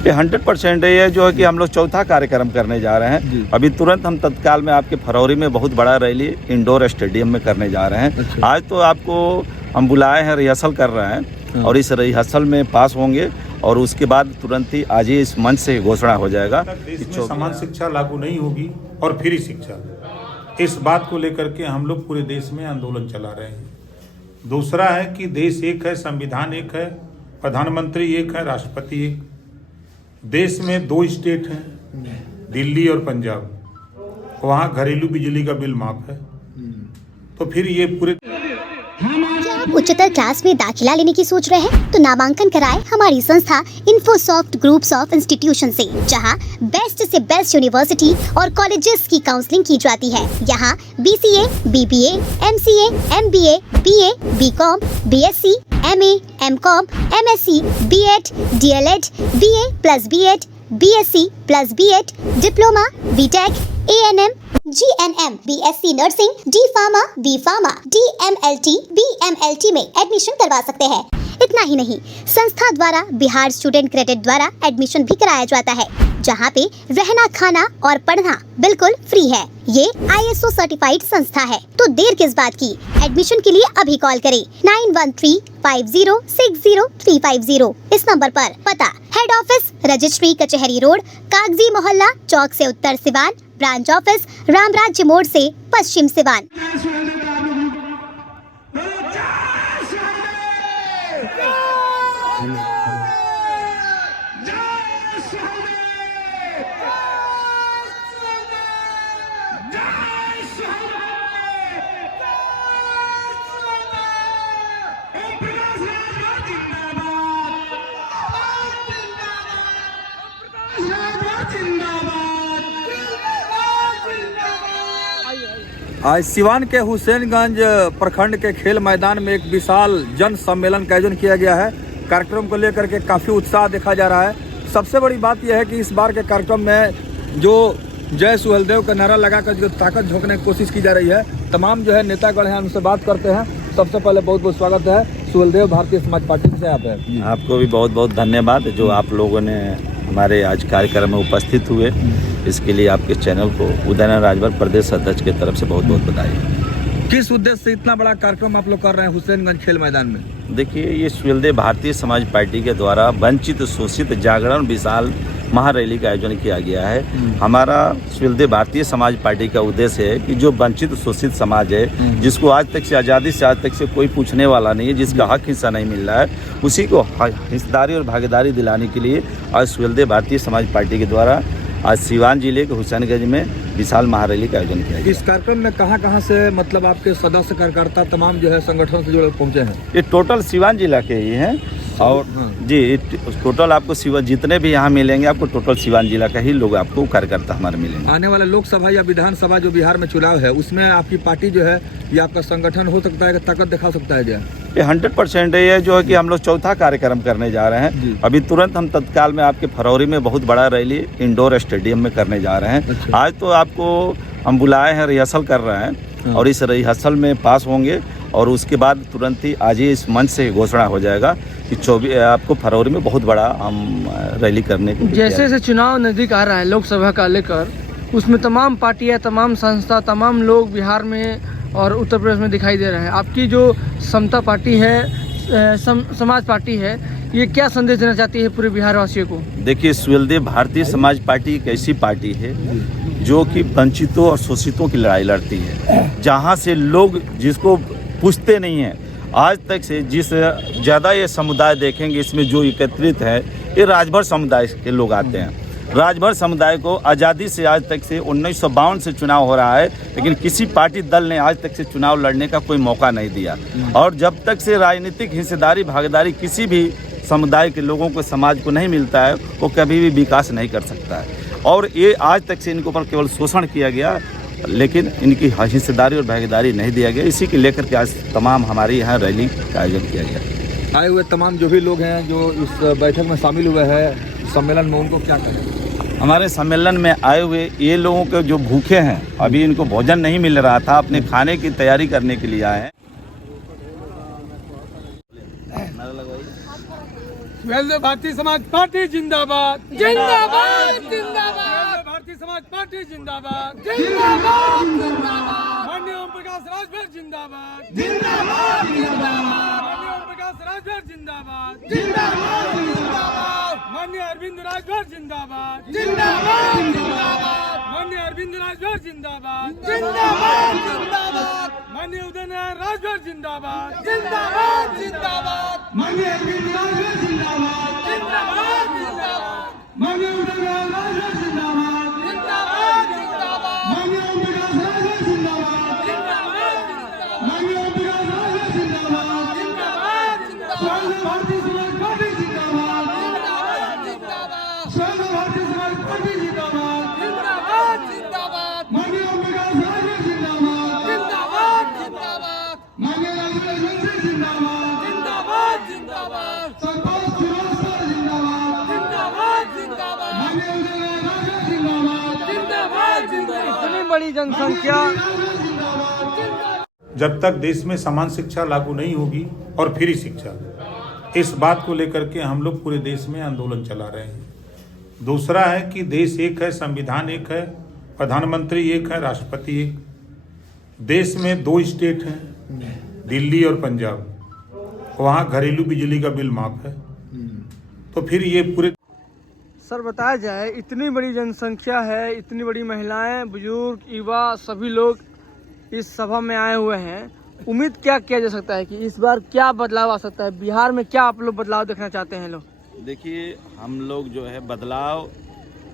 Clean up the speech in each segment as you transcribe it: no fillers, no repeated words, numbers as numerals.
ये 100% ये जो है कि हम लोग चौथा कार्यक्रम करने जा रहे हैं। अभी तुरंत हम तत्काल में आपके फरवरी में बहुत बड़ा रैली इंडोर स्टेडियम में करने जा रहे हैं। अच्छा। आज तो आपको हम बुलाए हैं, रिहर्सल कर रहे हैं और इस रिहर्सल में पास होंगे और उसके बाद तुरंत ही आज ही इस मंच से घोषणा हो जाएगा। देश में समान शिक्षा लागू नहीं होगी और फ्री शिक्षा, इस बात को लेकर के हम लोग पूरे देश में आंदोलन चला रहे हैं। दूसरा है कि देश एक है, संविधान एक है, प्रधानमंत्री एक है, राष्ट्रपति एक। देश में 2 स्टेट हैं, दिल्ली और पंजाब। वहाँ घरेलू बिजली का बिल माफ है। तो फिर ये पूरे उच्चतर क्लास में दाखिला लेने की सोच रहे हैं तो नामांकन कराएं हमारी संस्था इन्फोसॉफ्ट ग्रुप्स ऑफ इंस्टीट्यूशन से, जहां बेस्ट से बेस्ट यूनिवर्सिटी और कॉलेजेस की काउंसलिंग की जाती है। यहां BCA, BBA, MCA, MBA, BA, BCom, BSc, MA, MCom, MSc, B.Ed, DLEd, BA plus B.Ed, BSc plus B.Ed, diploma, BTech, A&M, GNM, BSc nursing, D Pharma, B Pharma, DMLT, BMLT में admission करवा सकते हैं। इतना ही नहीं, संस्था द्वारा Bihar student credit द्वारा admission भी कराया जाता है, जहां पे रहना, खाना और पढ़ना बिल्कुल फ्री है। ये ISO सर्टिफाइड संस्था है, तो देर किस बात की। एडमिशन के लिए अभी कॉल करें 9135060350 इस नंबर पर। पता हेड ऑफिस रजिस्ट्री कचहरी रोड, कागजी मोहल्ला चौक से उत्तर सिवान, ब्रांच ऑफिस रामराज्य मोड़ से पश्चिम सिवान। आज सिवान के हुसैनगंज प्रखंड के खेल मैदान में एक विशाल जन सम्मेलन का आयोजन किया गया है। कार्यक्रम को लेकर के काफ़ी उत्साह देखा जा रहा है। सबसे बड़ी बात यह है कि इस बार के कार्यक्रम में जो जय सुहेलदेव का नारा लगाकर जो ताकत झोंकने की कोशिश की जा रही है, तमाम जो है नेतागण हैं उनसे बात करते हैं। सबसे पहले बहुत बहुत स्वागत है सुहेलदेव, भारतीय समाज पार्टी से आप हैं। आपको भी बहुत बहुत धन्यवाद जो आप लोगों ने हमारे आज कार्यक्रम में उपस्थित हुए। इसके लिए आपके चैनल को उदयनारायण राजभर प्रदेश अध्यक्ष की तरफ से बहुत बहुत बधाई। किस उद्देश्य से इतना बड़ा कार्यक्रम आप लोग कर रहे हैं हुसैनगंज खेल मैदान में? देखिए, ये सुहेलदेव भारतीय समाज पार्टी के द्वारा वंचित शोषित जागरण विशाल महारैली का आयोजन किया गया है। हमारा सुहेलदेव भारतीय समाज पार्टी का उद्देश्य है कि जो वंचित शोषित समाज है, जिसको आज तक से आज़ादी से आज तक से कोई पूछने वाला नहीं है, जिसका हक हिस्सा नहीं मिल रहा है, उसी को हिस्सेदारी और भागीदारी दिलाने के लिए आज सुहेलदेव भारतीय समाज पार्टी के द्वारा आज सिवान जिले के हुसैनगंज में विशाल महारैली का आयोजन किया गया। इस कार्यक्रम में कहाँ से मतलब आपके सदस्य कार्यकर्ता तमाम जो है संगठन से जुड़े पहुँचे हैं? ये टोटल सिवान जिला के ही हैं और जी टोटल आपको सिवान जितने भी यहाँ मिलेंगे, आपको टोटल सिवान जिला का ही लोग आपको कार्यकर्ता हमारे मिलेंगे। आने वाले लोकसभा या विधानसभा जो बिहार में चुनाव है, उसमें आपकी पार्टी जो है या आपका संगठन हो सकता है कि ताकत दिखा सकता है क्या? ये 100% ये जो है कि हम लोग चौथा कार्यक्रम करने जा रहे हैं। अभी तुरंत हम तत्काल में आपके फरवरी में बहुत बड़ा रैली इंडोर स्टेडियम में करने जा रहे हैं। अच्छा। आज तो आपको हम बुलाए हैं, रिहर्सल कर रहे हैं और इस रिहर्सल में पास होंगे और उसके बाद तुरंत ही आज ही इस मंच से घोषणा हो जाएगा कि 24 आपको फरवरी में बहुत बड़ा हम रैली करने को। जैसे जैसे चुनाव नज़दीक आ रहा है लोकसभा का लेकर, उसमें तमाम पार्टियां, तमाम संस्था, तमाम लोग बिहार में और उत्तर प्रदेश में दिखाई दे रहे हैं। आपकी जो समता पार्टी है, समाज पार्टी है, ये क्या संदेश देना चाहती है पूरे बिहार वासियों को? देखिए, सुहेलदेव भारतीय समाज पार्टी एक ऐसी पार्टी है जो कि वंचितों और शोषितों की लड़ाई लड़ती है, जहाँ से लोग जिसको पूछते नहीं हैं। आज तक से जिस ज़्यादा ये समुदाय देखेंगे, इसमें जो एकत्रित है, ये राजभर समुदाय के लोग आते हैं। राजभर समुदाय को आज़ादी से आज तक से 1952 से चुनाव हो रहा है, लेकिन किसी पार्टी दल ने आज तक से चुनाव लड़ने का कोई मौका नहीं दिया। और जब तक से राजनीतिक हिस्सेदारी भागीदारी किसी भी समुदाय के लोगों को, समाज को नहीं मिलता है, वो कभी भी विकास नहीं कर सकता है। और ये आज तक से इनके ऊपर केवल शोषण किया गया, लेकिन इनकी हिस्सेदारी और भागीदारी नहीं दिया गया। इसी के लेकर के आज तमाम हमारे यहाँ रैली का आयोजन किया गया। आए हुए तमाम जो भी लोग हैं जो इस बैठक में शामिल हुए हैं सम्मेलन में, उनको क्या कहें? हमारे सम्मेलन में आए हुए ये लोगों के जो भूखे हैं, अभी इनको भोजन नहीं मिल रहा था, अपने खाने की तैयारी करने के लिए आए हैं। भारतीय समाज पार्टी जिंदाबाद जिंदाबाद जिंदाबाद। भारतीय समाज पार्टी जिंदाबाद जिंदाबाद जिंदाबाद। माननीय ओम प्रकाश राजभर जिंदाबाद जिंदाबाद जिंदाबाद। माननीय ओम प्रकाश राजभर जिंदाबाद जिंदाबाद जिंदाबाद। माननीय अरविंद राजभर जिंदाबाद जिंदाबाद जिंदाबाद। माननीय अरविंद राजभर जिंदाबाद जिंदाबाद जिंदाबाद। माननीय उदयनारायण राजभर जिंदाबाद जिंदाबाद जिंदाबाद। माननीय अरविंद राजभर जिंदाबाद जिंदाबाद जिंदाबाद। माननीय उदयनारायण राजभर जिंदाबाद जिंदाबाद जिंदाबाद। माननीय ओम प्रकाश राजभर जिंदाबाद जिंदाबाद जिंदाबाद। माननीय ओम प्रकाश राजभर जिंदाबाद जिंदाबाद जिंदाबाद। भारतीय समाज पार्टी जिंदाबाद जिंदाबाद जिंदाबाद। भारतीय समाज पार्टी जिंदाबाद जिंदाबाद जिंदाबाद। माननीय ओम प्रकाश राजभर जिंदाबाद जिंदाबाद जिंदाबाद। माननीय राजभर जिंदाबाद जिंदाबाद जिंदाबाद। संतोष श्रीवास्तव जिंदाबाद जिंदाबाद जिंदाबाद। माननीय उदयनारायण राजभर जिंदाबाद जिंदाबाद जिंदाबाद। इतनी बड़ी जनसंख्या। जब तक देश में समान शिक्षा लागू नहीं होगी और फ्री शिक्षा, इस बात को लेकर के हम लोग पूरे देश में आंदोलन चला रहे हैं। दूसरा है कि देश एक है, संविधान एक है, प्रधानमंत्री एक है, राष्ट्रपति एक। देश में 2 स्टेट हैं, दिल्ली और पंजाब। वहाँ घरेलू बिजली का बिल माफ है। तो फिर ये पूरे सर बताया जाए, इतनी बड़ी जनसंख्या है, इतनी बड़ी महिलाएं, बुजुर्ग, युवा सभी लोग इस सभा में आए हुए हैं। उम्मीद क्या किया जा सकता है कि इस बार क्या बदलाव आ सकता है? बिहार में क्या आप लोग बदलाव देखना चाहते हैं लोग? देखिए, हम लोग जो है बदलाव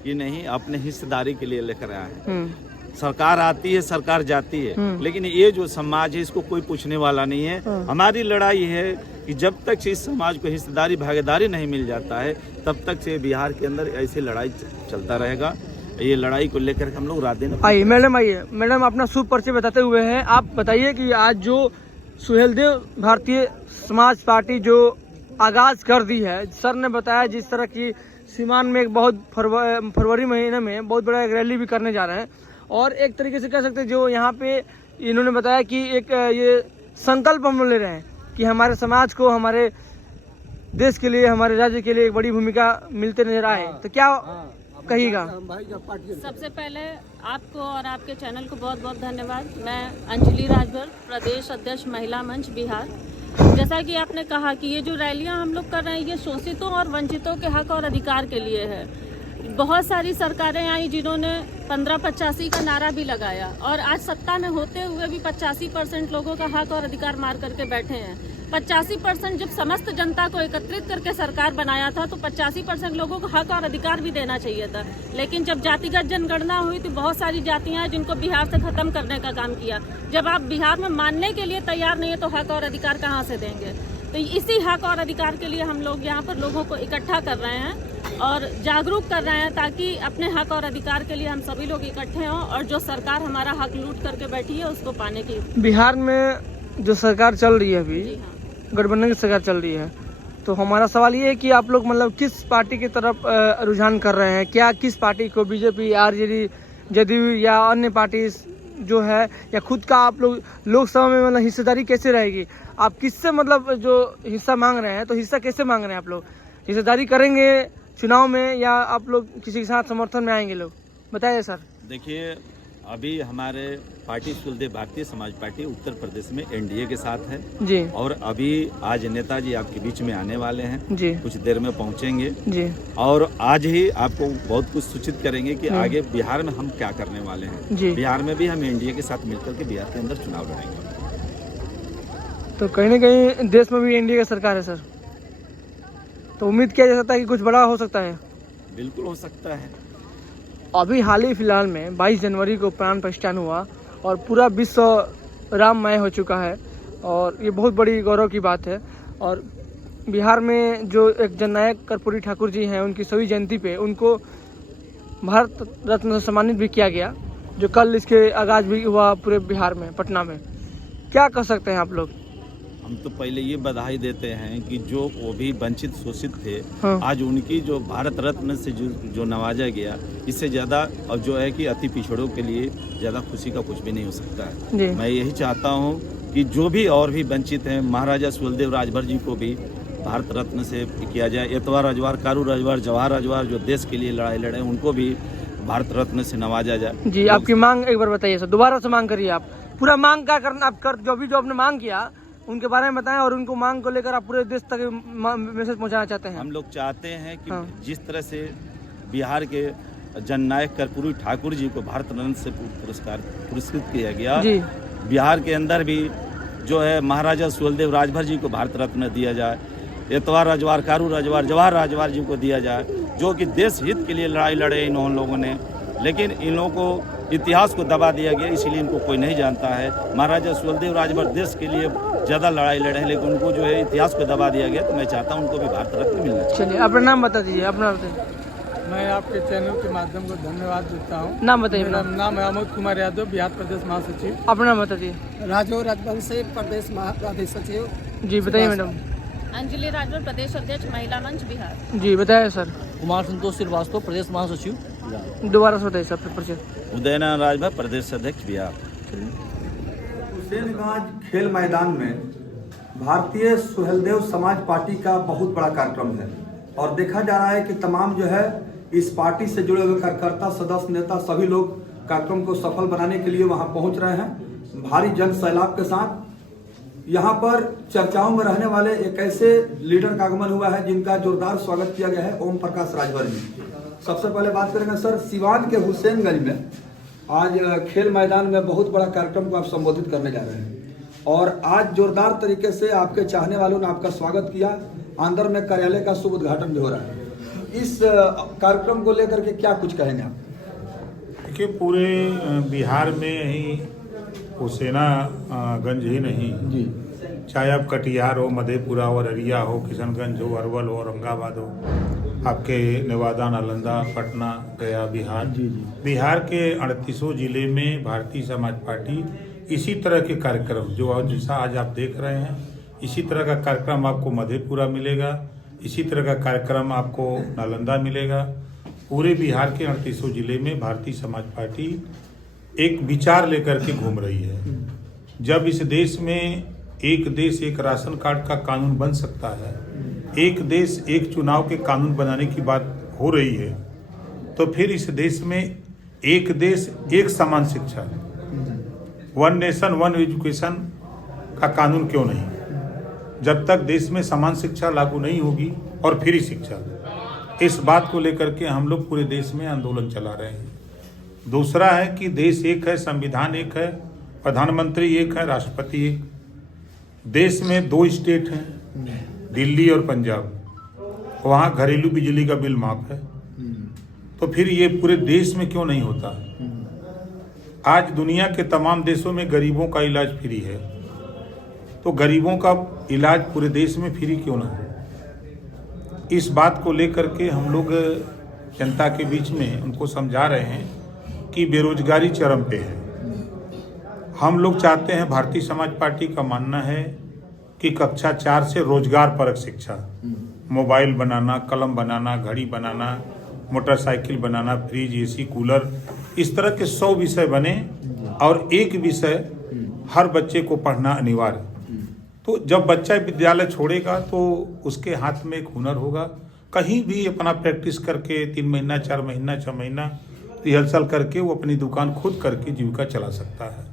की नहीं, अपने हिस्सेदारी के लिए लेकर आए हैं। सरकार आती है, सरकार जाती है, लेकिन ये जो समाज है इसको कोई पूछने वाला नहीं है। हमारी लड़ाई है कि जब तक से इस समाज को हिस्सेदारी भागीदारी नहीं मिल जाता है, तब तक से बिहार के अंदर ऐसी लड़ाई चलता रहेगा। ये लड़ाई को लेकर हम लोग रात दिन आइए मैडम अपना शुभ परिचय बताते हुए हैं। आप बताइए कि आज जो सुहेलदेव भारतीय समाज पार्टी जो आगाज कर दी है, सर ने बताया जिस तरह की सीमान में एक बहुत फरवरी महीने में बहुत बड़ा एक रैली भी करने जा रहे हैं, और एक तरीके से कह सकते हैं जो यहाँ पे इन्होंने बताया कि एक ये संकल्प हम ले रहे हैं कि हमारे समाज को, हमारे देश के लिए, हमारे राज्य के लिए एक बड़ी भूमिका मिलते नजर आए। तो क्या कहिएगा? सबसे पहले आपको और आपके चैनल को बहुत बहुत धन्यवाद। मैं अंजलि राजभर, प्रदेश अध्यक्ष महिला मंच बिहार। जैसा कि आपने कहा कि ये जो रैलियां हम लोग कर रहे हैं, ये शोषितों और वंचितों के हक और अधिकार के लिए है। बहुत सारी सरकारें आई जिन्होंने 1585 का नारा भी लगाया, और आज सत्ता में होते हुए भी 85% लोगों का हक और अधिकार मार करके बैठे हैं। 85% जब समस्त जनता को एकत्रित करके सरकार बनाया था तो 85% लोगों को हक और अधिकार भी देना चाहिए था। लेकिन जब जातिगत जनगणना हुई तो बहुत सारी जातियां हैं जिनको बिहार से खत्म करने का काम किया। जब आप बिहार में मानने के लिए तैयार नहीं है तो हक और अधिकार कहाँ से देंगे? तो इसी हक और अधिकार के लिए हम लोग यहाँ पर लोगों को इकट्ठा कर रहे हैं और जागरूक कर रहे हैं, ताकि अपने हक और अधिकार के लिए हम सभी लोग इकट्ठे हों और जो सरकार हमारा हक लूट करके बैठी है उसको पाने की। बिहार में जो सरकार चल रही है अभी, गठबंधन की सरकार चल रही है, तो हमारा सवाल ये है कि आप लोग मतलब किस पार्टी की तरफ रुझान कर रहे हैं? क्या किस पार्टी को, बीजेपी, आरजेडी, जदयू या अन्य पार्टी जो है, या खुद का आप लोग लोकसभा में मतलब हिस्सेदारी कैसे रहेगी? आप किससे मतलब जो हिस्सा मांग रहे हैं, तो हिस्सा कैसे मांग रहे हैं? आप लोग हिस्सेदारी करेंगे चुनाव में या आप लोग किसी के साथ समर्थन में आएंगे? लोग बताइए सर। देखिए, अभी हमारे पार्टी सुहेलदेव भारतीय समाज पार्टी उत्तर प्रदेश में एनडीए के साथ है जी, और अभी आज नेताजी आपके बीच में आने वाले हैं जी, कुछ देर में पहुंचेंगे जी, और आज ही आपको बहुत कुछ सूचित करेंगे कि आगे बिहार में हम क्या करने वाले हैं जी। बिहार में भी हम एनडीए के साथ मिलकर के बिहार के अंदर चुनाव लड़ेंगे। तो कहीं न कहीं देश में भी एनडीए की सरकार है सर, तो उम्मीद किया जा सकता है कि कुछ बड़ा हो सकता है? बिल्कुल हो सकता है। अभी हाल ही फिलहाल में 22 जनवरी को प्राण प्रतिष्ठान हुआ और पूरा विश्व राममय हो चुका है, और ये बहुत बड़ी गौरव की बात है। और बिहार में जो एक जननायक कर्पूरी ठाकुर जी हैं, उनकी सभी जयंती पे उनको भारत रत्न से सम्मानित भी किया गया, जो कल इसके आगाज भी हुआ पूरे बिहार में, पटना में। क्या कह सकते हैं आप लोग? हम तो पहले ये बधाई देते हैं कि जो वो भी वंचित शोषित थे, हाँ। आज उनकी जो भारत रत्न से जो नवाजा गया, इससे ज़्यादा अब जो है कि अति पिछड़ों के लिए ज़्यादा खुशी का कुछ भी नहीं हो सकता है। मैं यही चाहता हूँ कि जो भी और भी वंचित हैं, महाराजा सुहेलदेव राजभर जी को भी भारत रत्न से किया जाए। एतवार अजवार, कारू अजवार, जवाहर अजवार जो देश के लिए लड़ाई लड़े उनको भी भारत रत्न से नवाजा जाए। जी, आपकी मांग एक बार बताइए सर, दोबारा से मांग करिए। आप पूरा मांग क्या करना, आप कर जो आपने मांग किया उनके बारे में बताएं, और उनको मांग को लेकर आप पूरे देश तक मैसेज पहुंचाना चाहते हैं। हम लोग चाहते हैं कि हाँ। जिस तरह से बिहार के जननायक कर्पूरी ठाकुर जी को भारत रत्न से पुरस्कृत किया गया, जी, बिहार के अंदर भी जो है महाराजा सुहेलदेव राजभर जी को भारत रत्न दिया जाए। एतवार अजवार, कारू अजवार, जवाहर अजवार जी को दिया जाए, जो कि देश हित के लिए लड़ाई लड़े इन लोगों ने। लेकिन इन लोगों को इतिहास को दबा दिया गया, इसीलिए इनको कोई नहीं जानता है। महाराजा सुहेलदेव राजभर देश के लिए ज़्यादा लड़ाई लड़े हैं, लेकिन उनको जो है इतिहास को दबा दिया गया। तो मैं चाहता हूँ उनको भी भारत रत्न मिलना चाहिए। चलिए अपना नाम बता दीजिए। अपना मैं आपके चैनल के माध्यम को धन्यवाद देता हूँ। नाम बताइए। मेरा नाम है अमोद कुमार यादव, बिहार प्रदेश महासचिव। अपना नाम बता दीजिए। राजो राजवंशी, प्रदेश महाप्रदेश सचिव। जी बताइए मैडम। अंजलि राजभर, प्रदेश अध्यक्ष महिला मंच बिहार। जी बताइए सर। कुमार संतोष श्रीवास्तव, प्रदेश महासचिव। दोबारा से बताइए सर फिर परिचय। उदयनारायण राजभर, प्रदेश अध्यक्ष बिहार। हुसैनगंज खेल मैदान में भारतीय सुहेलदेव समाज पार्टी का बहुत बड़ा कार्यक्रम है, और देखा जा रहा है कि तमाम जो है इस पार्टी से जुड़े हुए कार्यकर्ता, सदस्य, नेता सभी लोग कार्यक्रम को सफल बनाने के लिए वहां पहुंच रहे हैं भारी जन सैलाब के साथ। यहां पर चर्चाओं में रहने वाले एक ऐसे लीडर का आगमन हुआ है जिनका जोरदार स्वागत किया गया है, ओम प्रकाश राजभर जी। सबसे पहले बात करेंगे सर, सिवान के हुसैनगंज में आज खेल मैदान में बहुत बड़ा कार्यक्रम को आप संबोधित करने जा रहे हैं, और आज जोरदार तरीके से आपके चाहने वालों ने आपका स्वागत किया। अंदर में कार्यालय का शुभ उद्घाटन भी हो रहा है। इस कार्यक्रम को लेकर के क्या कुछ कहेंगे आप? देखिए, पूरे बिहार में ही हुसैनागंज ही नहीं जी, चाहे आप कटिहार हो, मधेपुरा हो, अररिया हो, किशनगंज हो, अरवल हो, औरंगाबाद हो, आपके नेवादा, नालंदा, पटना, गया, बिहार, बिहार के 38 जिले में भारतीय समाज पार्टी इसी तरह के कार्यक्रम जो जैसा आज आप देख रहे हैं, इसी तरह का कार्यक्रम आपको मधेपुरा मिलेगा, इसी तरह का कार्यक्रम आपको नालंदा मिलेगा। पूरे बिहार के 38 जिले में भारतीय समाज पार्टी एक विचार लेकर के घूम रही है। जब इस देश में एक देश एक राशन कार्ड का कानून बन सकता है, एक देश एक चुनाव के कानून बनाने की बात हो रही है, तो फिर इस देश में एक देश एक समान शिक्षा, वन नेशन वन एजुकेशन का कानून क्यों नहीं? जब तक देश में समान शिक्षा लागू नहीं होगी और फ्री शिक्षा, इस बात को लेकर के हम लोग पूरे देश में आंदोलन चला रहे हैं। दूसरा है कि देश एक है, संविधान एक है, प्रधानमंत्री एक है, राष्ट्रपति एक। देश में 2 स्टेट हैं, दिल्ली और पंजाब, वहाँ घरेलू बिजली का बिल माफ है, तो फिर ये पूरे देश में क्यों नहीं होता? आज दुनिया के तमाम देशों में गरीबों का इलाज फ्री है, तो गरीबों का इलाज पूरे देश में फ्री क्यों ना हो? इस बात को लेकर के हम लोग जनता के बीच में उनको समझा रहे हैं कि बेरोजगारी चरम पे है। हम लोग चाहते हैं, भारतीय समाज पार्टी का मानना है कि कक्षा 4 से रोजगार परक शिक्षा, मोबाइल बनाना, कलम बनाना, घड़ी बनाना, मोटरसाइकिल बनाना, फ्रिज, एसी, कूलर, इस तरह के 100 विषय बने और एक विषय हर बच्चे को पढ़ना अनिवार्य। तो जब बच्चा विद्यालय छोड़ेगा तो उसके हाथ में एक हुनर होगा, कहीं भी अपना प्रैक्टिस करके 3 महीना, 4 महीना, 6 महीना रिहर्सल करके वो अपनी दुकान खुद करके जीविका चला सकता है।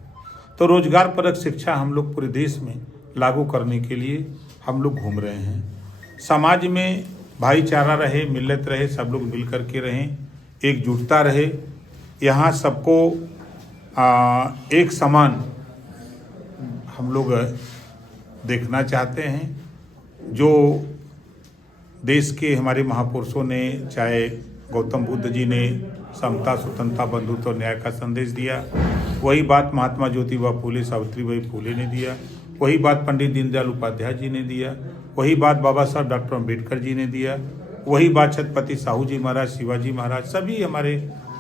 तो रोजगार परक शिक्षा हम लोग पूरे देश में लागू करने के लिए हम लोग घूम रहे हैं। समाज में भाईचारा रहे, मिलत रहे, सब लोग मिल कर के रहें, एकजुटता रहे, यहाँ सबको एक समान हम लोग देखना चाहते हैं। जो देश के हमारे महापुरुषों ने, चाहे गौतम बुद्ध जी ने समता, स्वतंत्रता, बंधुत्व और न्याय का संदेश दिया, वही बात महात्मा ज्योतिबा फूले, सावित्रीबाई फूले ने दिया, वही बात पंडित दीनदयाल उपाध्याय जी ने दिया, वही बात बाबा साहब डॉक्टर अम्बेडकर जी ने दिया, वही बात छत्रपति साहू जी महाराज, शिवाजी महाराज, सभी हमारे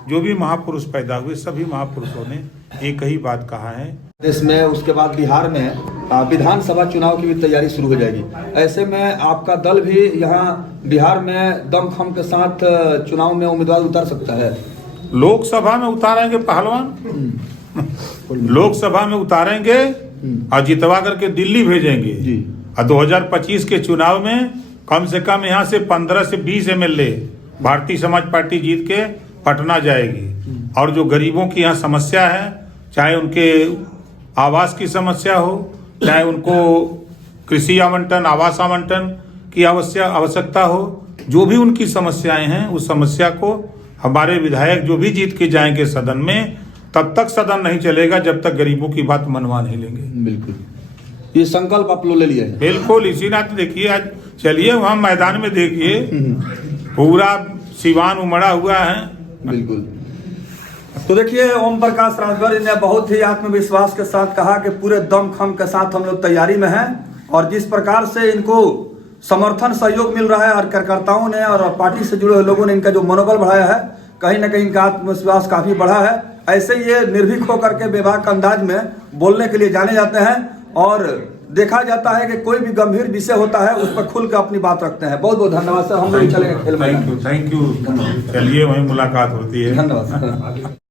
जो भी महापुरुष पैदा हुए सभी महापुरुषों ने एक ही बात कहा है। देश में उसके बाद बिहार में विधानसभा चुनाव की भी तैयारी शुरू हो जाएगी। ऐसे में आपका दल भी यहाँ बिहार में दमखम के साथ चुनाव में उम्मीदवार उतार सकता है। लोकसभा में उतारेंगे पहलवान, लोकसभा में उतारेंगे और जितवा करके दिल्ली भेजेंगे। और 2025 के चुनाव में कम से कम यहाँ से 15 से 20 MLA भारतीय समाज पार्टी जीत के पटना जाएगी। और जो गरीबों की यहाँ समस्या है, चाहे उनके आवास की समस्या हो, चाहे उनको कृषि आवंटन, आवास आवंटन की आवश्यकता हो, जो भी उनकी समस्याएं हैं, उस समस्या को हमारे विधायक जो भी जीत के जाएंगे सदन में, तब तक सदन नहीं चलेगा जब तक गरीबों की बात मनवा नहीं लेंगे। बिल्कुल, ये संकल्प आप लोग ले लिए हैं। बिल्कुल, इसी नाते देखिए, आज चलिए वहाँ मैदान में देखिए, पूरा सिवान उमड़ा हुआ है। बिल्कुल। तो देखिए, ओम प्रकाश राजभर ने बहुत ही आत्मविश्वास के साथ कहा कि पूरे दमखम के साथ हम लोग तैयारी में हैं, और जिस प्रकार से इनको समर्थन सहयोग मिल रहा है और कार्यकर्ताओं ने और पार्टी से जुड़े हुए लोगों ने इनका जो मनोबल बढ़ाया है, कहीं ना कहीं इनका आत्मविश्वास काफी बढ़ा है। ऐसे ये निर्भीक होकर के बेबाक अंदाज में बोलने के लिए जाने जाते हैं, और देखा जाता है कि कोई भी गंभीर विषय होता है उस पर खुल कर अपनी बात रखते हैं। बहुत बहुत धन्यवाद सर, हम लोग चलेंगे खेल में। थैंक यू, चलिए वहीं मुलाकात होती है। धन्यवाद सर।